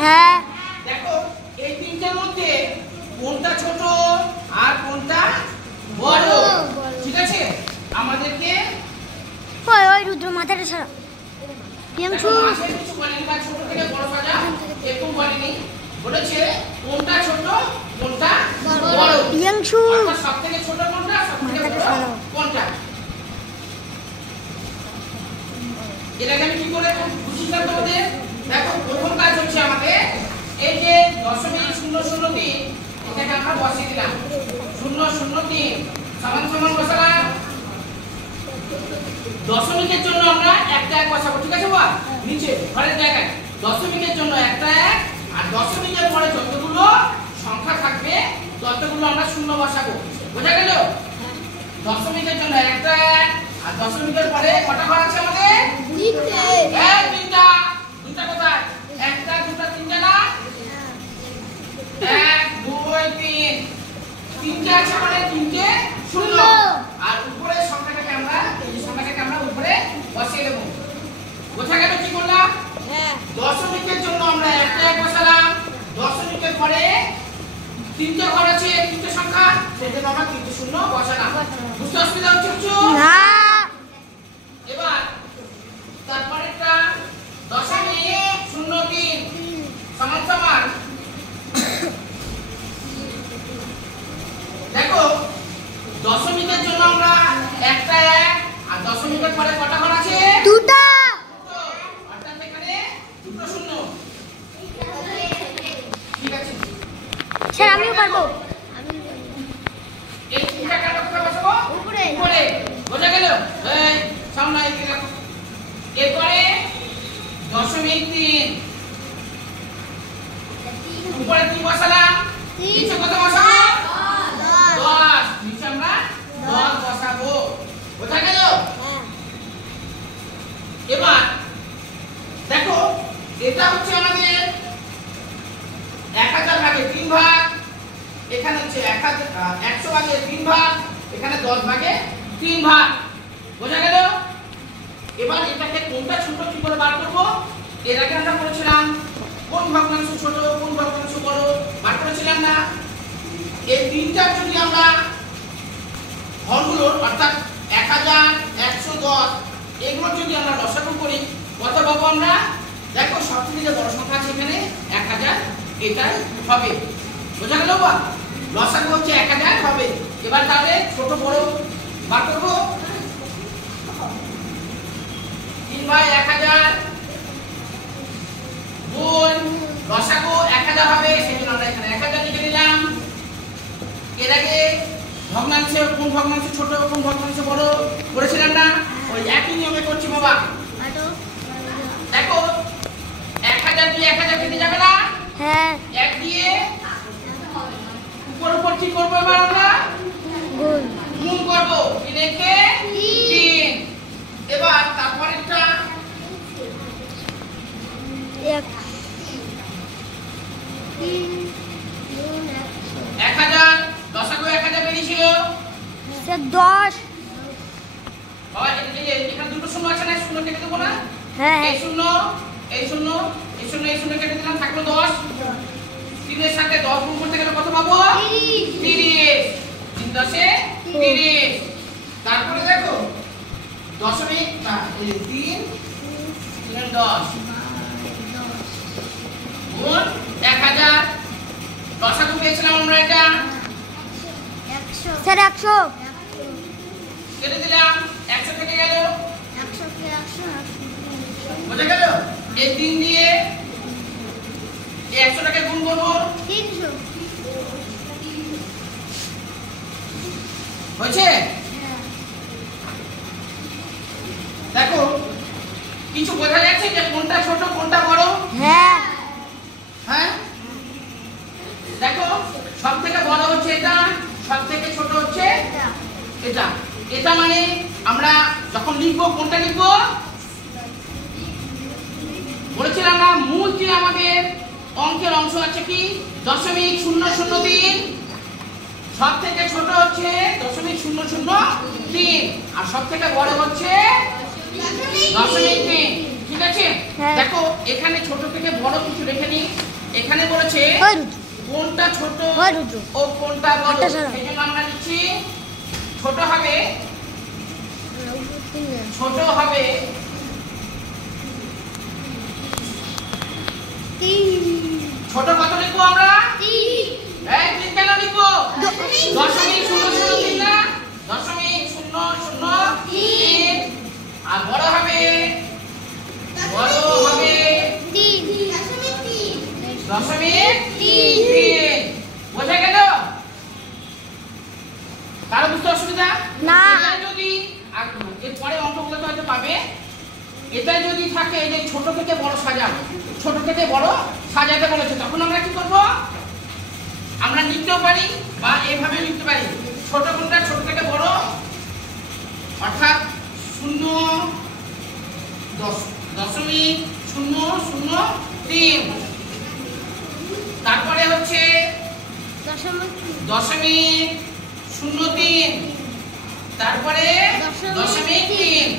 হ্যাঁ। দেখো এই তিনটার মধ্যে কোনটা ছোট আর কোনটা বড়, ঠিক আছে? আমাদেরকে ওই রুদ্র মাথাটা ছাড়া প্রিয়াংশু কিছু বলেনি বা ছোট থেকে বড় সাজা এরকম বলেনি, বলেছে কোনটা ছোট কোনটা বড়। প্রিয়াংশু সব থেকে ছোট কোনটা, সব থেকে বড় কোনটা, এটাকে আমি কি করে বুঝিলাম তোমাদের? দেখো প্রথম কাজ হচ্ছে আমাদের এই যে 0.003 এটাকে আমরা বসিয়ে দিলাম, 0.003 সমান সমান বসালাম। দশমিকের জন্য আমরা একটা এক বসাবো, ঠিক আছে বাবা? নিচে ঘরের জায়গায় দশমিকের জন্য একটা এক, আর দশমিকের পরে যতগুলো সংখ্যা থাকবে ততগুলো আমরা শূন্য বসাবো, বোঝা গেল? দশমিকের জন্য একটা এক, আর দশমিকের পরে কটা ঘর আছে আমাদের? তিনটা। দুটা কোথায়? একটা দুটা তিনটা না? 1 2 3 তিনটা আছে মানে তিনটে শূন্য, আর উপরের সংখ্যাটাকে আমরা এই সংখ্যাটাকে আমরা উপরে বসিয়ে দেব, বোঝা গেল কি করলাম? হ্যাঁ। দশমিকের জন্য আমরা একটা এক বসালাম, দশমিকের পরে তিনটে ঘর আছে তিনটে সংখ্যা, সেজন্য আমরা তিনটে শূন্য বসালাম। বুঝতে অসুবিধা হচ্ছে কিছু না? এবার তারপরেরটা 0.03 সমান সমান, দেখো দশমিকের জন্য আমরা একটা এক, আর দশমিকের পরে কটা ঘর আছে? দুটা। অর্থাৎ এখানে দুটো শূন্য, ঠিক আছে? স্যার আমিও পারবো। এই তিনটা কাটা কোথায় বসাবো? উপরে। উপরে, বোঝা গেল? এই সামনে এদিকে রাখো। এরপরে 0.3 উপরে কি বসালাম? নিচে কত বসাবো? 10। নিচে আমরা 10 বসাবো, বোঝা গেল? এবার দেখো এটা হচ্ছে আমাদের 1000 ভাগে 3 ভাগ, এখানে হচ্ছে 100 ভাগে 3 ভাগ, এখানে 10 ভাগে 3 ভাগ, বোঝা গেল? এবার এটাকে কোনটা ছোট কি করে বার করব? এর আগে আমরা করেছিলাম কোন ভগ্নাংশ ছোট কোন ভগ্নাংশ বড় বার করেছিলাম না? এই তিনটা যদি আমরা ঘরগুলো অর্থাৎ 1000 110 এগুলো যদি আমরা লসাগু করি কত পাবো আমরা? দেখো সবথেকে যে বড় সংখ্যা আছে এখানে 1000, এটাই হবে, বোঝা গেল? বা লসাগু হচ্ছে 1000 হবে। এবার তাহলে ছোট বড় বার করব। 3/1000 গুণ লসাগু 1000 হবে, সেজন্য আমরা এখানে 1000 লিখে নিলাম। এর আগে ভগ্নাংশ কোন ভগ্নাংশ ছোট কোন ভগ্নাংশ বড় করেছিলাম না? ওই একই নিয়মে করছি বাবা। দেখো 1000 দিয়ে 1000 কেটে যাবে না? হ্যাঁ। 1 দিয়ে উপর কি করব? এবার আমরা গুণ করব, 3 কে 3। এবার তারপরেরটা 1000 লসাগু 1000 বেরিয়েছিল স্যার 10। এখানে দুটো শূন্য আছে না? শূন্য কেটে দেবো না? হ্যাঁ। এই শূন্য এই শূন্য এই শূন্য এই শূন্য কেটে দিলাম, থাকলো 10। 3 এর সাথে 10 গুণ করতে গেলে কত পাবো? 30। 3 10 30। তারপরে দেখো দশমিক 3 3 10 গুণ 1000 লসাগু পেয়েছিলাম আমরা এটা 100। স্যার 100 কেটে দিলাম, 100 কেটে গেল, 100 কে 100 বোঝা গেল? এই 3 দিয়ে এই 100 টাকে গুণ করব, 300 হয়েছে? দেখো কিছু বোঝা যাচ্ছে যে কোনটা ছোট কোনটা বড়? হ্যাঁ। হ্যাঁ, দেখো সবথেকে বড় হচ্ছে এটা, সবথেকে ছোট হচ্ছে এটা। এটা মানে আমরা যখন লিখবো কোনটা লিখবো? বলেছিলাম না মূল যে আমাদের অঙ্কের অংশ আছে কি 0.003, সবথেকে ছোট হচ্ছে 0.003 আর সবথেকে বড় হচ্ছে 0.3, ঠিক আছে? দেখো এখানে ছোট থেকে বড় কিছু রেখে নিই। কোনটা ছোট হয় রুদ্র। ও কোনটা বড় আটটা ছাড়া। এই জন্য আমরা নিচ্ছি ছোট হবে ছোট হবে ছোট কত লিখবো আমরা এই তিন কেন লিখবো দশমিক শূন্য শূন্য তিন না দশমিক শূন্য শূন্য তিন আর বড় হবে দশমিক তিন বোঝা গেল কারো বুঝতে অসুবিধা না। এটা যদি এর পরে অঙ্কগুলো তো হয়তো পাবে এটা যদি থাকে এই যে ছোট থেকে বড় সাজাও ছোট থেকে বড় সাজাতে বলেছে তখন আমরা কি করব আমরা লিখতেও পারি বা এইভাবে লিখতে পারি ছোট কোনটা ছোট থেকে বড় অর্থাৎ শূন্য দশমিক শূন্য শূন্য তিন তারপরে হচ্ছে দশমিক শূন্য তিন তারপরে দশমিক তিন